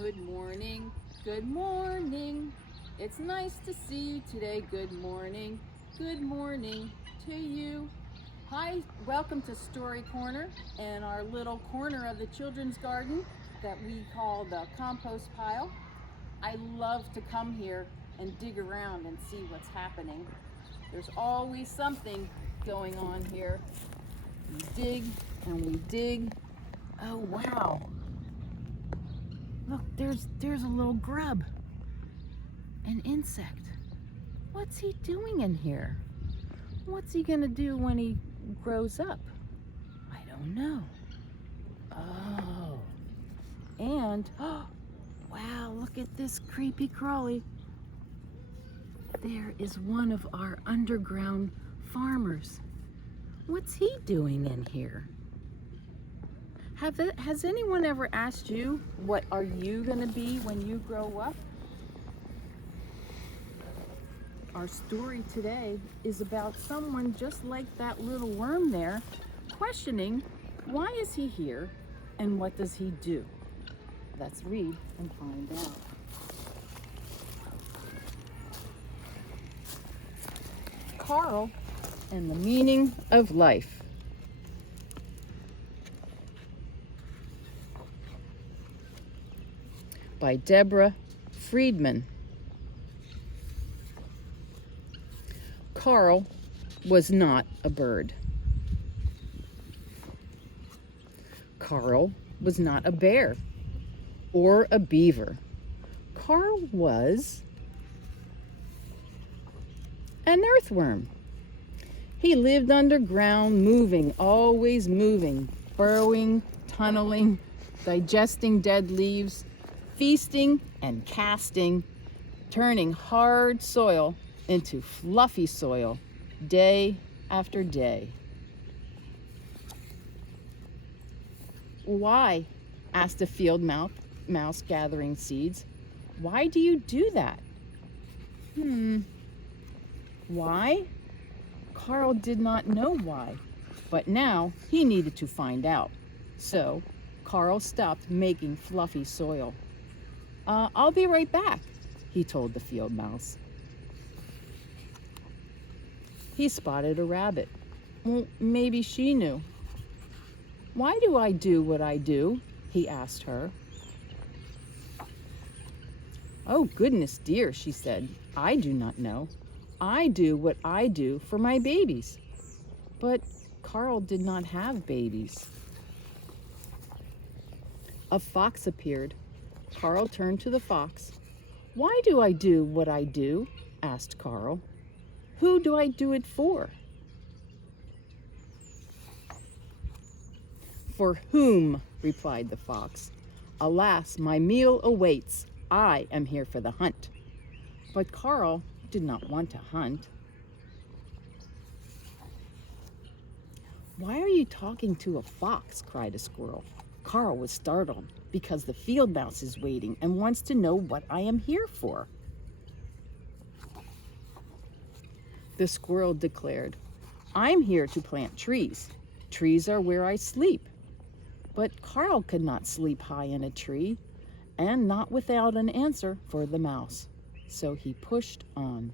Good morning, good morning. It's nice to see you today. Good morning to you. Hi, welcome to Story Corner and our little corner of the children's garden that we call the compost pile. I love to come here and dig around and see what's happening. There's always something going on here. We dig and we dig. Oh, wow. Look, there's a little grub, an insect. What's he doing in here? What's he gonna do when he grows up? I don't know. Oh, and wow, look at this creepy crawly. There is one of our underground farmers. What's he doing in here? Has anyone ever asked you, what are you gonna be when you grow up? Our story today is about someone just like that little worm there, questioning, why is he here and what does he do? Let's read and find out. Carl and the Meaning of Life. By Deborah Freedman. Carl was not a bird. Carl was not a bear or a beaver. Carl was an earthworm. He lived underground, moving, always moving, burrowing, tunneling, digesting dead leaves, feasting and casting, turning hard soil into fluffy soil day after day. Why? Asked a field mouse gathering seeds. Why do you do that? Why? Carl did not know why, but now he needed to find out. So Carl stopped making fluffy soil. I'll be right back, he told the field mouse. He spotted a rabbit. Well, maybe she knew. Why do I do what I do? He asked her. Oh, goodness dear, she said. I do not know. I do what I do for my babies. But Carl did not have babies. A fox appeared. Carl turned to the fox. Why do I do what I do? Asked Carl. Who do I do it for? For whom? Replied the fox. Alas, my meal awaits. I am here for the hunt. But Carl did not want to hunt. Why are you talking to a fox? Cried a squirrel. Carl was startled because the field mouse is waiting and wants to know what I am here for. The squirrel declared, I'm here to plant trees. Trees are where I sleep. But Carl could not sleep high in a tree, and not without an answer for the mouse. So he pushed on.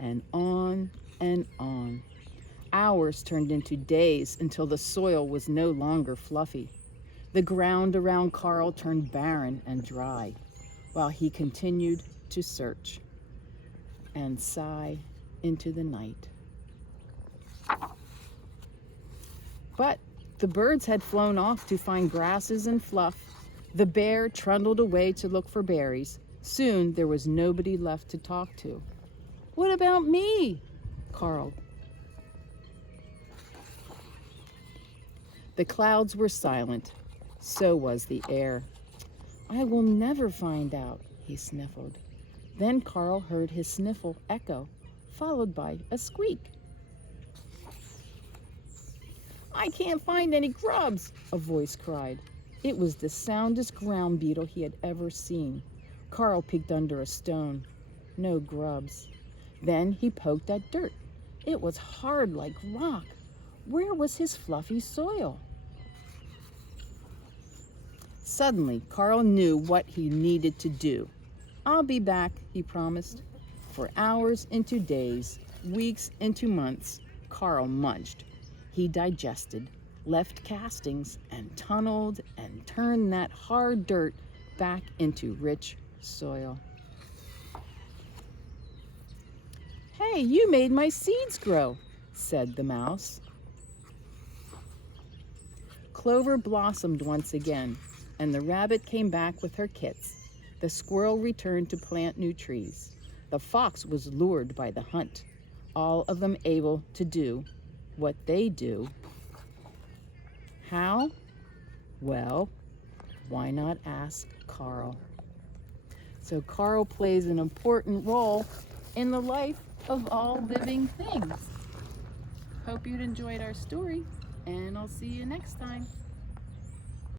And on and on. Hours turned into days until the soil was no longer fluffy. The ground around Carl turned barren and dry, while he continued to search and sigh into the night. But the birds had flown off to find grasses and fluff. The bear trundled away to look for berries. Soon there was nobody left to talk to. What about me? Carl. The clouds were silent. So was the air. I will never find out, he sniffled. Then Carl heard his sniffle echo, followed by a squeak. I can't find any grubs, a voice cried. It was the soundest ground beetle he had ever seen. Carl peeked under a stone. No grubs. Then he poked at dirt. It was hard like rock. Where was his fluffy soil? Suddenly, Carl knew what he needed to do. "I'll be back," he promised. For hours into days, weeks into months, Carl munched. He digested, left castings, and tunneled and turned that hard dirt back into rich soil. "Hey, you made my seeds grow," said the mouse. Clover blossomed once again, and the rabbit came back with her kits. The squirrel returned to plant new trees. The fox was lured by the hunt, all of them able to do what they do. How? Well, why not ask Carl? So Carl plays an important role in the life of all living things. Hope you'd enjoyed our story, and I'll see you next time.